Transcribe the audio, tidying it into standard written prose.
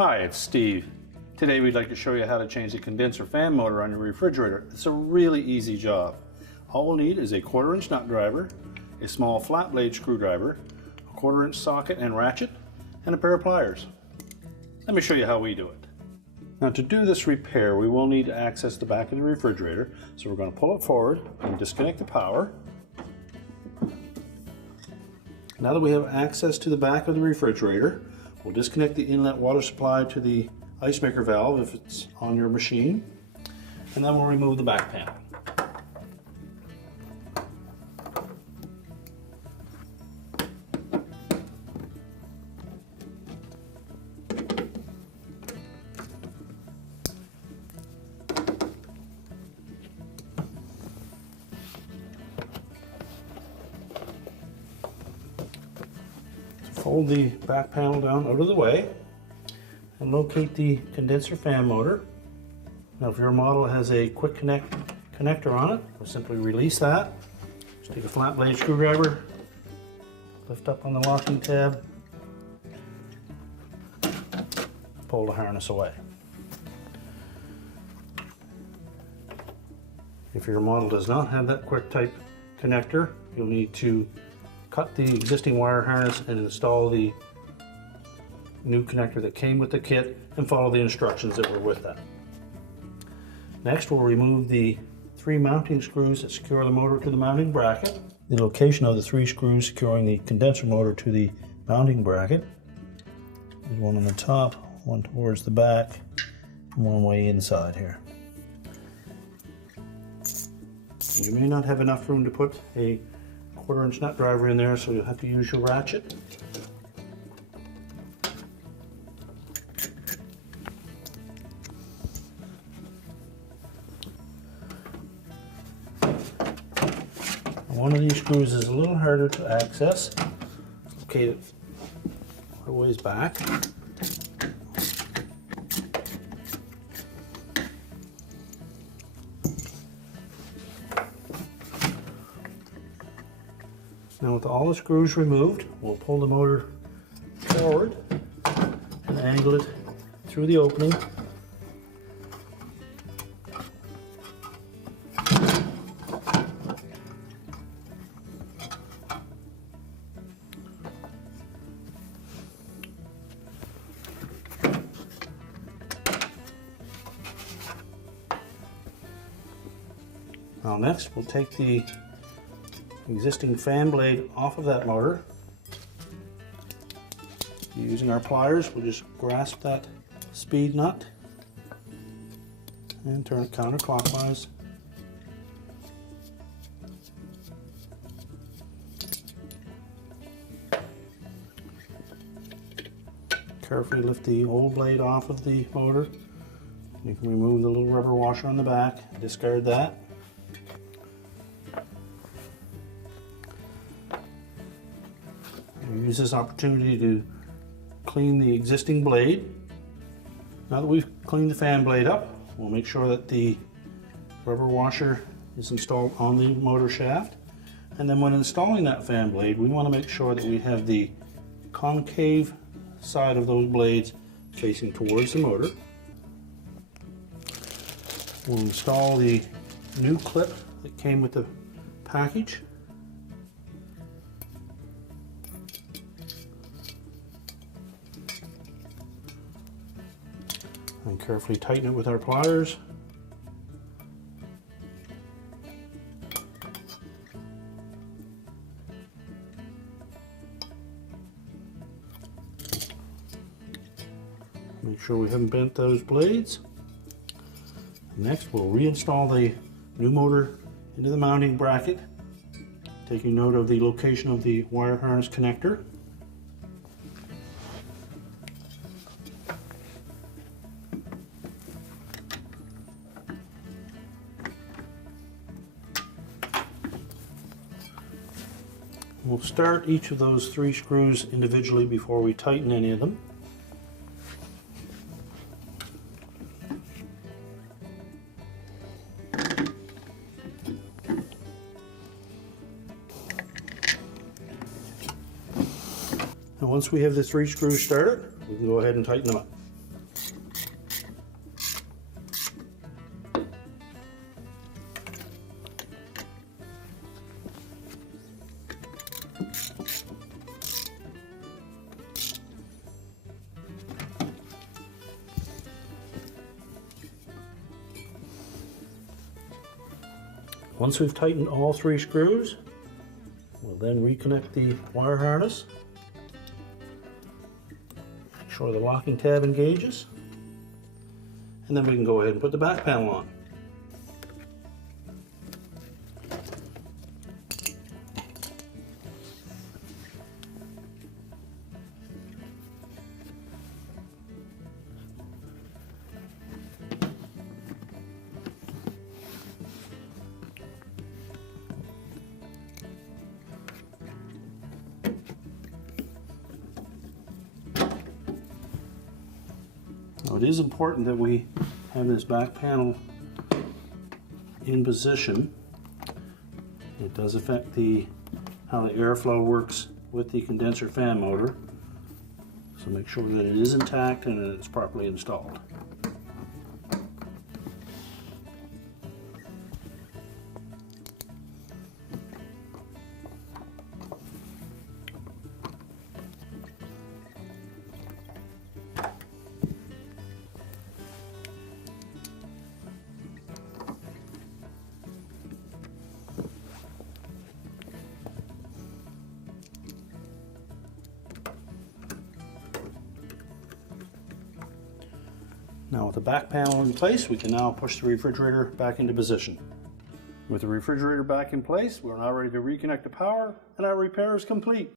Hi, it's Steve. Today we'd like to show you how to change the condenser fan motor on your refrigerator. It's a really easy job. All we'll need is a 1/4-inch nut driver, a small flat blade screwdriver, a 1/4-inch socket and ratchet, and a pair of pliers. Let me show you how we do it. Now to do this repair, we will need to access the back of the refrigerator. So we're going to pull it forward and disconnect the power. Now that we have access to the back of the refrigerator, we'll disconnect the inlet water supply to the ice maker valve if it's on your machine, and then we'll remove the back panel. Fold the back panel down out of the way and locate the condenser fan motor. Now if your model has a quick connect connector on it, we'll simply release that. Just take a flat blade screwdriver, lift up on the locking tab, pull the harness away. If your model does not have that quick type connector, you'll need to cut the existing wire harness and install the new connector that came with the kit and follow the instructions that were with that. Next, we'll remove the 3 mounting screws that secure the motor to the mounting bracket. The location of the 3 screws securing the condenser motor to the mounting bracket. There's one on the top, one towards the back, and one way inside here. You may not have enough room to put a 1/4-inch nut driver in there, so you'll have to use your ratchet. One of these screws is a little harder to access. Locate it a ways back. Now with all the screws removed, we'll pull the motor forward and angle it through the opening. Now next, we'll take the existing fan blade off of that motor. Using our pliers, we'll just grasp that speed nut and turn it counterclockwise. Carefully lift the old blade off of the motor. You can remove the little rubber washer on the back, discard that. Use this opportunity to clean the existing blade. Now that we've cleaned the fan blade up, we'll make sure that the rubber washer is installed on the motor shaft. And then when installing that fan blade, we want to make sure that we have the concave side of those blades facing towards the motor. We'll install the new clip that came with the package. And carefully tighten it with our pliers. Make sure we haven't bent those blades. Next, we'll reinstall the new motor into the mounting bracket, taking note of the location of the wire harness connector. We'll start each of those 3 screws individually before we tighten any of them. And once we have the 3 screws started, we can go ahead and tighten them up. Once we've tightened all 3 screws, we'll then reconnect the wire harness. Make sure the locking tab engages. And then we can go ahead and put the back panel on. Now it is important that we have this back panel in position. It does affect how the airflow works with the condenser fan motor. So make sure that it is intact and that it's properly installed. Now with the back panel in place, we can now push the refrigerator back into position. With the refrigerator back in place, we're now ready to reconnect the power, and our repair is complete.